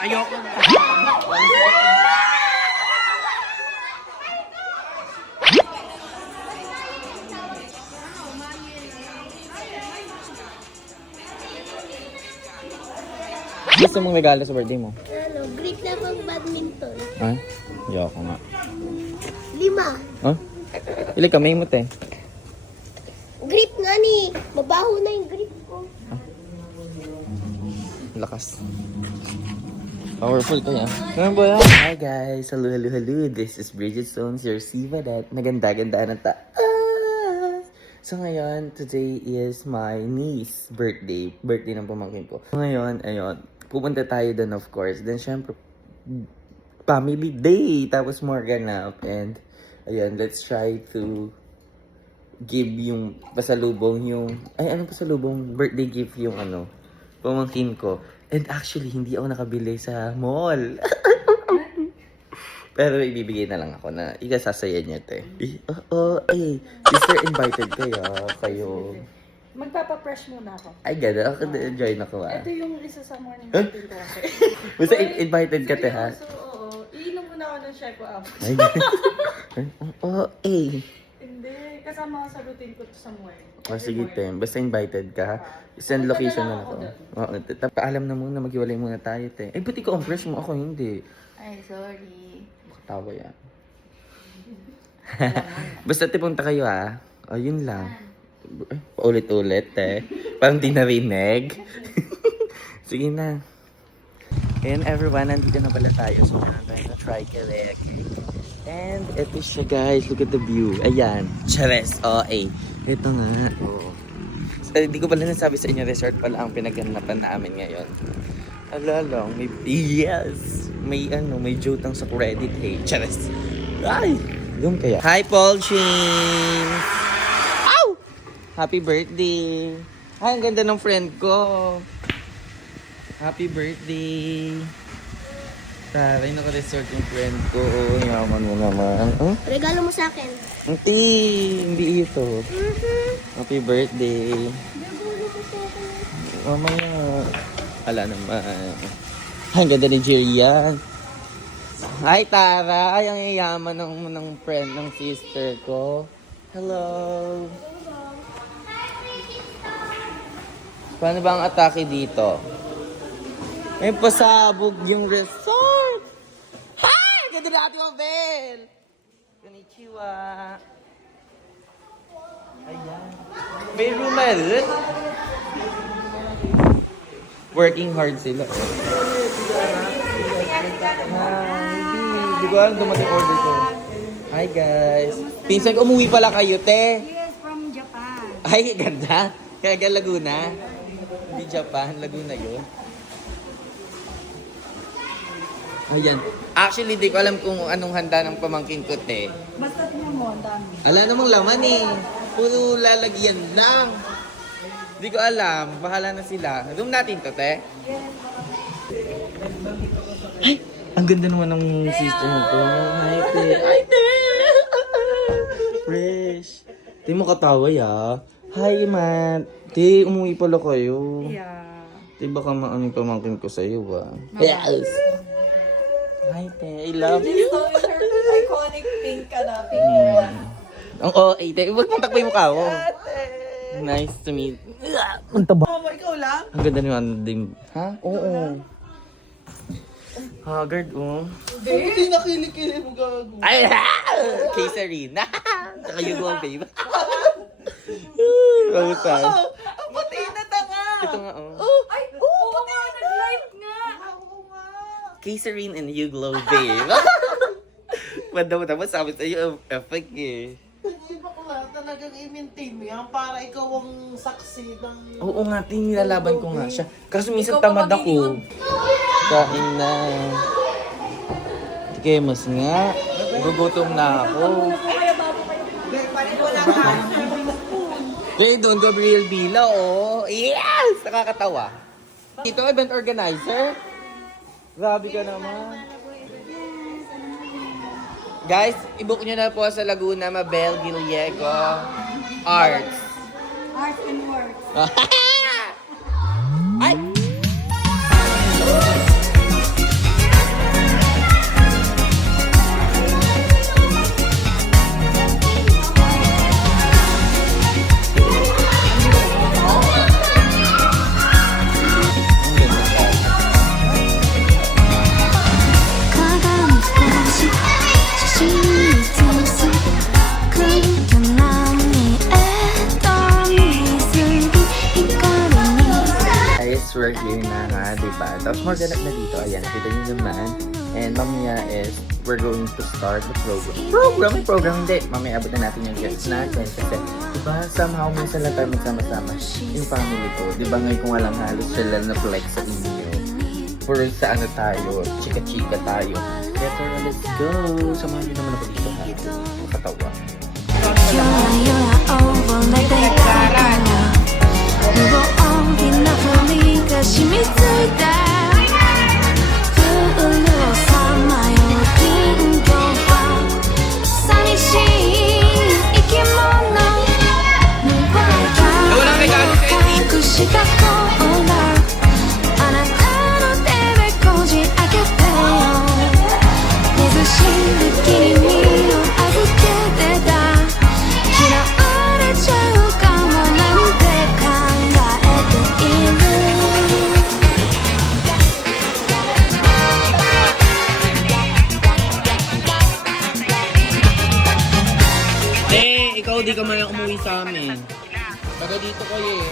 Ayoko na. Gusto mong regalo sa birthday mo? Ano, grip na pang badminton. Ha? Ayoko nga. 5. Huh? Ili kamay mo, te. Grip nga ni. Mabaho na yung grip ko. Lakas. Powerful kaya. Ano ba yan? Hi guys! Hello, hello, hello. This is Bridget Stones, your Siva that maganda-ganda ng So ngayon, today is my niece's birthday. Birthday ng pamangkin ko. So ngayon, ayun. Pupunta tayo doon of course. Then syempre, family day. Tapos more ganap. And ayun, let's try to give yung pasalubong yung... Ay, anong pasalubong? Birthday gift yung ano, pamangkin ko. And actually, hindi ako nakabili sa mall. Pero ibibigay na lang ako na ikasasaya niya, te. Sister, invited kayo. Magpapa-fresh muna ako. Ay, gano'n. Ako na-enjoy na ko, Ito yung isa sa morning routine ko kasi. Basta invited ka, te, ha? Oo. Iinom muna ako ng Checo Up. Ay, Hindi. Kasama ko sa routine ko sa morning. sige, te. Basta invited ka, ha? Send location na ako. Oo, paalam na muna, maghiwalay muna tayo, te. Ay, ba't ikaw ang fresh mo? Ako hindi. Ay, sorry. Makatawa yan. Basta punta kayo, ha? O, yun lang. Paulit-ulit, eh. Parang di narinig. Sige na. Ayan, everyone. Nandito na pala tayo. So, meron tayo na Tricarek. And, eto siya, guys. Look at the view. Ayan. Chares. Ito nga. Oh. So, hindi ko pala nasabi sa inyo, resort pala ang pinaganapan namin ngayon. Ala lang. May jutang sa credit, hey. Chares. Ay! Doon kaya. Hi, Paul Chin! Happy birthday! Ay, ang ganda ng friend ko. Happy birthday! Taray, naka-resort yung friend ko. Yaman mo naman. Regalo mo sa akin. Hindi ito. Happy birthday. Regalo mo sa akin. Mamaya. Ala naman. Ay, ang ganda ni Jirian. Hi, Tara. Ay, ang yayaman ng friend ng sister ko. Hello. Paano ba ang atake dito? May pasabog yung resort! Hi! Ganda na ating Mabel! Konnichiwa! Ayan. May rumalit? Working hard sila. Hindi ko alam dumating order ko. Hi guys! Pinsan ko umuwi pala kayo, te! Yes, from Japan. Ay, ganda! Kaya Laguna? Hindi Japan, Laguna yun. Ayan. Actually, di ko alam kung anong handa ng pamangkin ko, te. Basta tingnan mo, ang dami. Ala namang laman eh. Puro lalagyan lang. Di ko alam. Bahala na sila. Room natin to, te. Ay! Ang ganda naman ng sister ko. Hi, te. Hi, te! Fresh. Te mo kataway, ah. Hi, man. Te, umuwi pala kayo. Yeah. Te, baka maaming pamangkin ko sa'yo, ah. Yes! Hi, te. I love you. Iconic pink ka na. Pink Ang OA, te. Huwag mong takbo yung mukha ko. Nice to meet. Ang taba. Oh, ikaw lang? Ang ganda naman din. Ha? Oo. Haggard, oh. Hindi nakilikili mo gago. Ay, ha! Kasarina. Saka yung mga babe. Rosas. Ang puti na tanga! Ito nga, oh. Ay, oo nga! Nag-live nga! Oo nga! Kasarine and you glow, babe. Manda-manda, sabi sa'yo, effect eh. Hindi ba ko nga talagang i-maintain mo yan para ikaw ang saksi ng... Oo nga, nilalaban ko nga siya. Kaso minsan tamad ako. Kain na. Kemas nga. Gugutom na ako. Hey, Don Gabriel Bila, oh. Yes! Nakakatawa. Ito, event organizer. Grabe ka naman. Guys, i-book nyo na po sa Laguna, Mabel Gillego Arts. Art and work. Ay! pa. Tapos more ganap na dito. Ayan, kita nyo naman. And mamaya is, we're going to start the program. Program hindi. Mamaya abot na natin yung guests natin. Kasi, diba, somehow minsan lang tayo magsama-sama. Yung family ko, diba ngayon kung walang halos sila na flex sa inyo. Puro sa ano tayo, chika-chika tayo. Kaya tara, let's go! Samahan nyo naman ako dito ha. Makatawa. Ikaw di ka man umuwi sa amin. Taga dito kayo eh.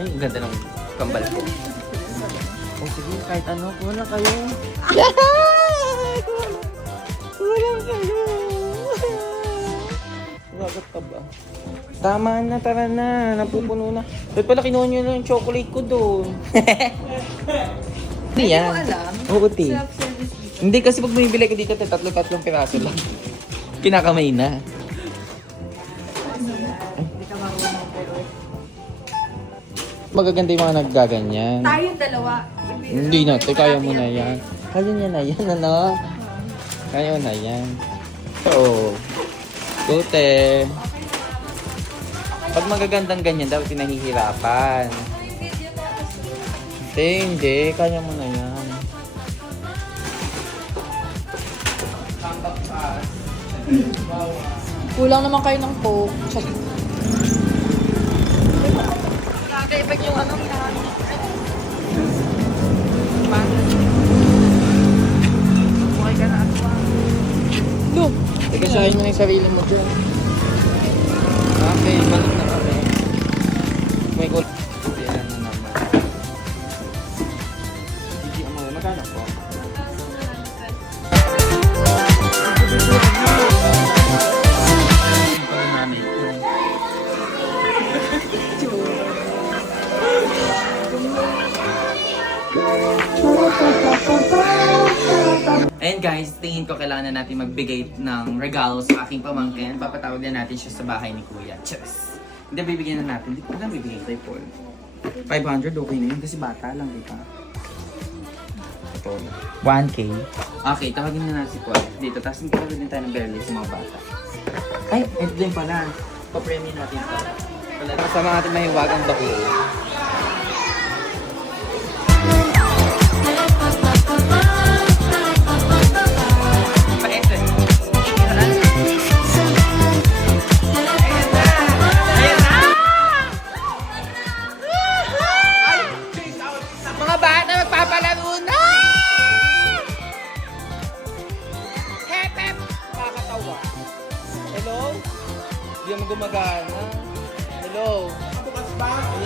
Ay, ang ganda ng kambal ko. Oh, sige, kahit ano, kuha na kayo. Kuha lang kayo. Wagat ka ba? Tama na, tara na. Napupuno na. Ba't pala kinuha nyo na yung chocolate ko doon? Hindi yan. Hindi mo alam? Oo, ti. Self-service dito. Hindi kasi pag bumibili ko dito, tatlo-tatlong piraso lang. Kinakamay na. Magaganda yung mga naggaganyan. Tayong dalawa. Hindi na, kaya mo na yan. Kaya niya na yan, ano? Kaya mo na yan. Oo. Tute. Pag magagandang ganyan, dapat pinahihirapan. Hindi. Kaya mo na yan. Kulang naman kayo ng coke. Kakaibag yung anong yan. Buhay ka na atwa. Look! Ikasahin mo na yung sarili mo dyan. Okay, balik na kami. May gold. Ayan na naman. Hindi mo, magkano po? Ayan guys, tingin ko kailangan na natin magbigay ng regalo sa aking pamangkin. Papatawag na natin siya sa bahay ni Kuya. Cheers! Hindi, bibigyan na natin. Hindi ko na bibigyan kay Paul. 500, okay na yun. Kasi bata lang, di ba? Ito. 1K. Okay, tawagin na natin si Paul. Dito, tapos magkakaroon din tayo ng barely sa mga bata. Ay, ito din pala. Pa-premium natin ito. Kasama natin mahiwagang bako. Mga bata magpapalaro na! Hep, hep! Nakakatawa. Hello? Hindi naman gumagana. Hello?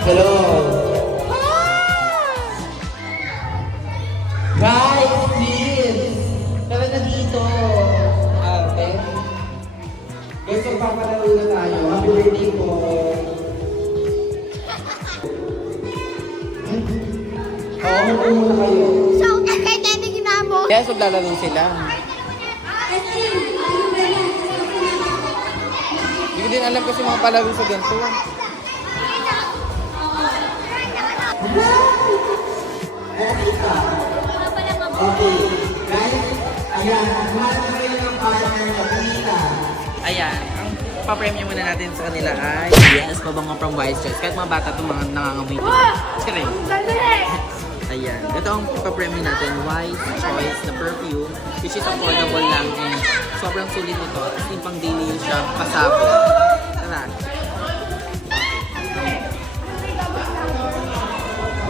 Hello? Guys, please! Tara na dito. Okay? Guys, magpapalaro na tayo. Happy birthday po. Oo, muna kayo. So, kay Tete ginamo. Yes, maglalaro sila. Hindi ko din alam kasi mga palaro sa ganito. Ayan, ang pa-premium muna natin sa kanila ay yes, pabango from Wise Choice. Kahit mga bata itong mga nangangamoy ito. Sire. Ayan, ito ang pa-premium natin, Wise Choice na perfume, which is affordable lang and sobrang sulit nito. As in pang daily use siya, pasabog. Tara.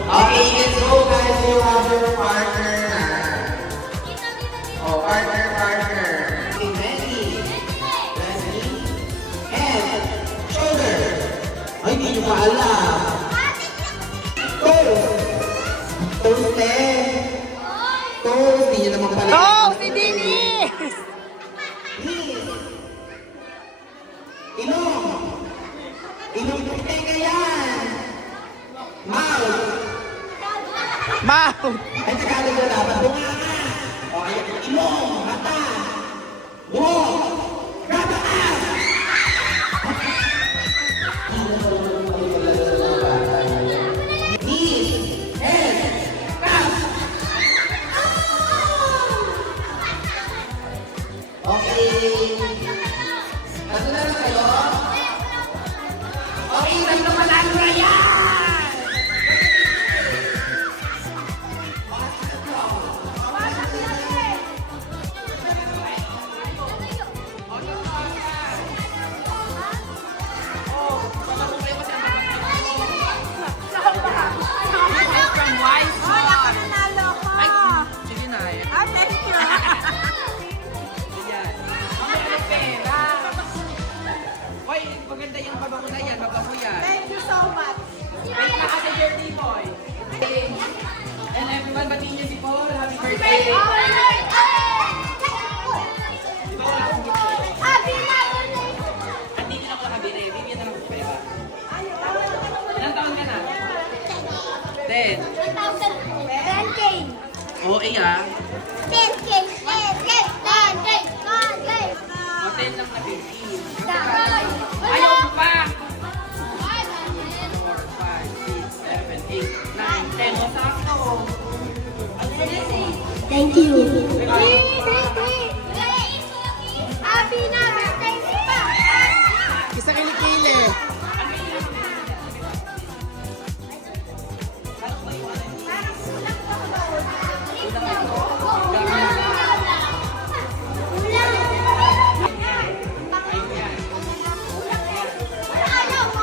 Okay, let's go guys. You have your partner. Oh, partner. Okay, ready? Head, shoulder. Ay, hindi nyo pa alam. Toes. Toes, hindi nyo naman pala. Oh, si Dennis! Ilong. Ilong yung tenga yan. Mouth. Mouth! Ay, Tagalog na dapat. Bunga ka. O, ayan. Ilong. Mata. Buhok. Rataas. Knees. Head. Calf. Okay. Tatlo na lang kayo. Okay, tatlo panalo na yan! Sige na eh. Hoy, maganda yung babango na yan. Babango yan. Thank you so much. Wait na kasi birthday boy. And everyone, batiin niyo si Paul. Happy birthday. Di ba wala akong gift? At hindi na ako nakabili. Bibigyan na lang sa pera. Ilang taon ka na? 10. 10K. Oo, ah. 10K. 10K. 10K. 10K. O, 10 lang na 15. 10K. Ayaw mo pa! 4, 5, 6, 7, 8, 9, 10. O, sakto. Thank you. Happy na birthday pa. Isa kilikili.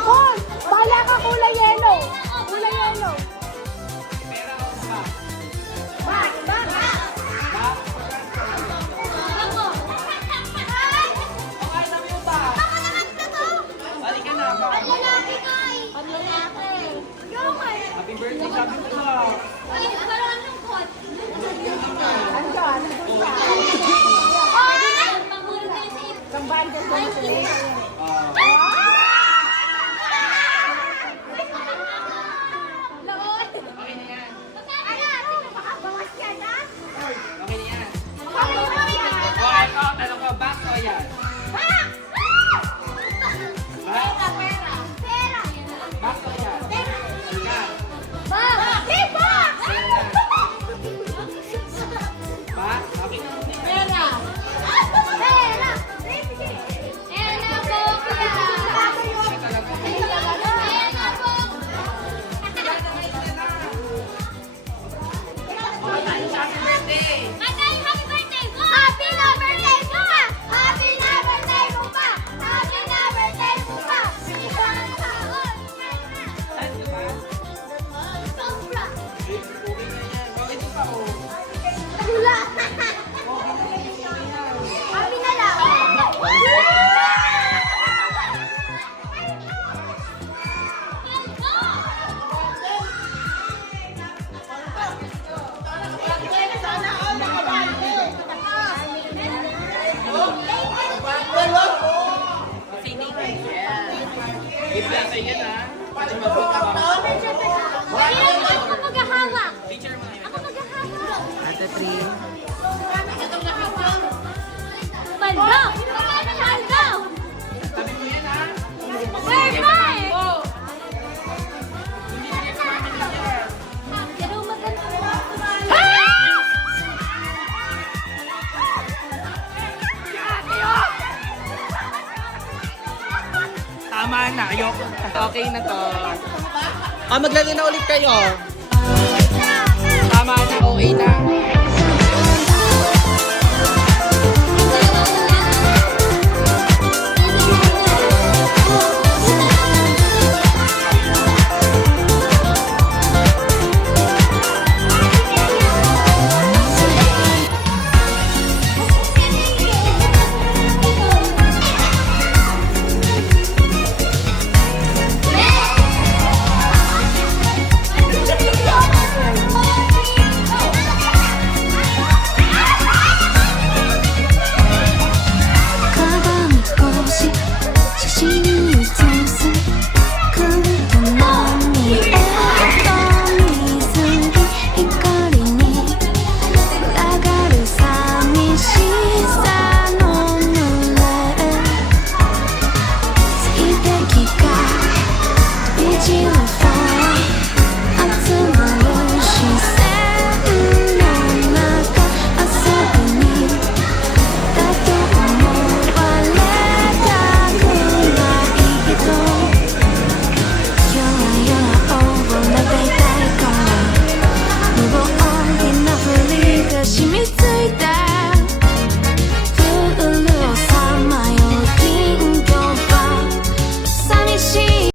Paul, bahala ka kulay yellow. Kulay yellow. Bak. Matay, happy birthday mo! Happy na birthday mo pa! Happy na birthday mo pa! Happy na birthday mo pa! Isang taon! Sobra! Wala! Happy na lang! Ako maghahawak! Ako maghahawak! Ate Trin. Paldo! Paldo! Perfect! Pero maganda. Tama na, ayoko. Okay na to. Maglaro na ulit kayo. Tama na, OA